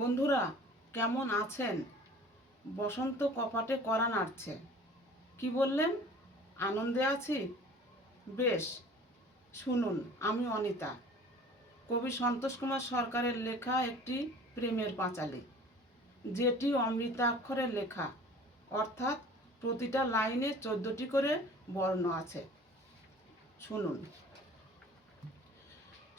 বন্ধুরা কেমন আছেন? বসন্ত কপাটে কড়া নাড়ছে। কি বললেন? আনন্দে আছি? বেশ, শুনুন, আমি অনিতা। কবি সন্তোষ কুমার সরকারের লেখা একটি প্রেমের পাঁচালী, যেটি অমৃতাক্ষরে লেখা, অর্থাৎ প্রতিটা লাইনে 14টি করে বর্ণ আছে। শুনুন।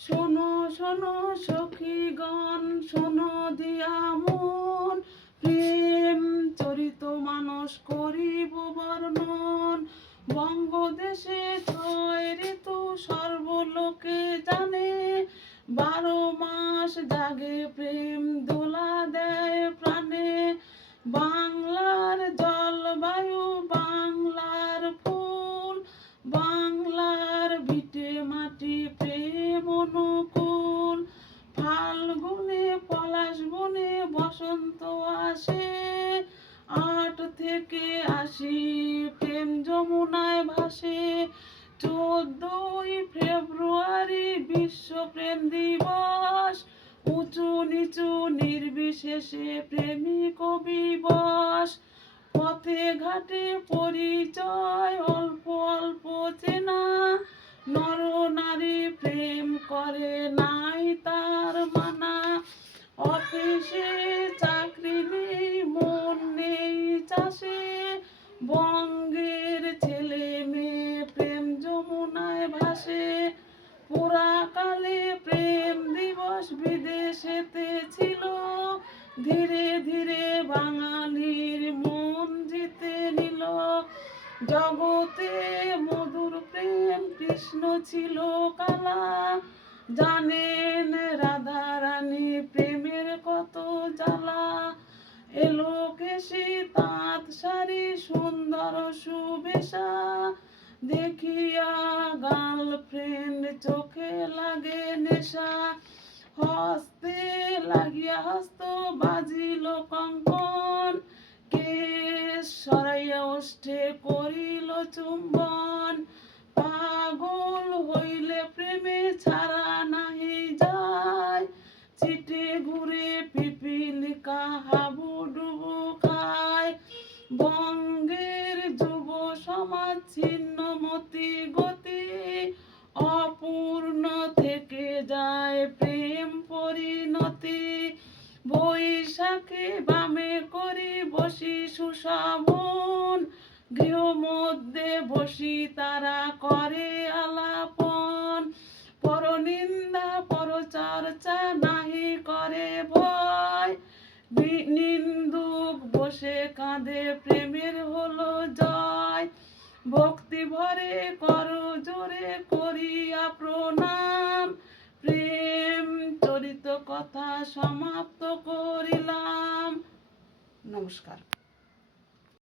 শোনো শোনো সখীগণ, শোনো দিয়া মন, প্রেম চরিত মানস করিব বর্ণন। বঙ্গদেশে 6 ঋতু সর্বলোকে জানে, 12 মাস জাগে প্রেম দোলা দেয় প্রাণে। বাংলার জলবায়ু, বাংলার ফুল, বাংলার ভিটে মাটি প্রেম অনুকূল। ফাল্গুনে পলাশ বনে বসন্ত আসে, 8 থেকে 80 প্রেম যমুনায় ভাসে। 14ই ফেব্রুয়ারি বিশ্ব প্রেম দিবস, উঁচু নিচু নির্বিশেষে প্রেমিক দিবস। পথে ঘাটে পরিচয় অল্প অল্প চেনা, নর নারী প্রেম করে নাই তার মানা। অফিসে চাকরি নেই, মন নেই চাষে, বঙ্গের ছেলে মেয়ে প্রেম যমুনায় ভাসে। পুরাকালে প্রেম দিবস বিদেশেতে ছিল, ধীরে ধীরে বাঙালির মন জিতে নিল। জগতে মধুর প্রেম কৃষ্ণ ছিল কালা, জানেন রাধা রানী প্রেমের কত জ্বালা। এলো কেশি তাঁত শাড়ি সুন্দর সুবেশা, দেখিয়া গার্লফ্রেন্ড চোখে লাগে নেশা। হস্তে লাগিয়া হস্ত বাজিল কঙ্কন, কেশ সরাইয়া ওষ্ঠে করিল চুম্বন। পাগল হইলে প্রেমে ছাড়া নাহি যায়, ছিটে ঘুরে পিপিলিকা হাবুডুবু খায়। বঙ্গের যুব সমাজ ছিন্নমতি গতি, অপূর্ণ থেকে যায় প্রেম পরিণতি। বৈশাখে বামে করি বসি সুশোভন, গৃহ মধ্যে বসি তারা করে আলাপন। পরনিন্দা পরচর্চা নাহি করে ভয়, নিন্দুক বসে কাঁদে প্রেমের হলো জয়। ভক্তি ভরে করো জোরে করিয়া প্রণাম, প্রেম চরিত কথা সমাপ্ত করিলাম। নমস্কার।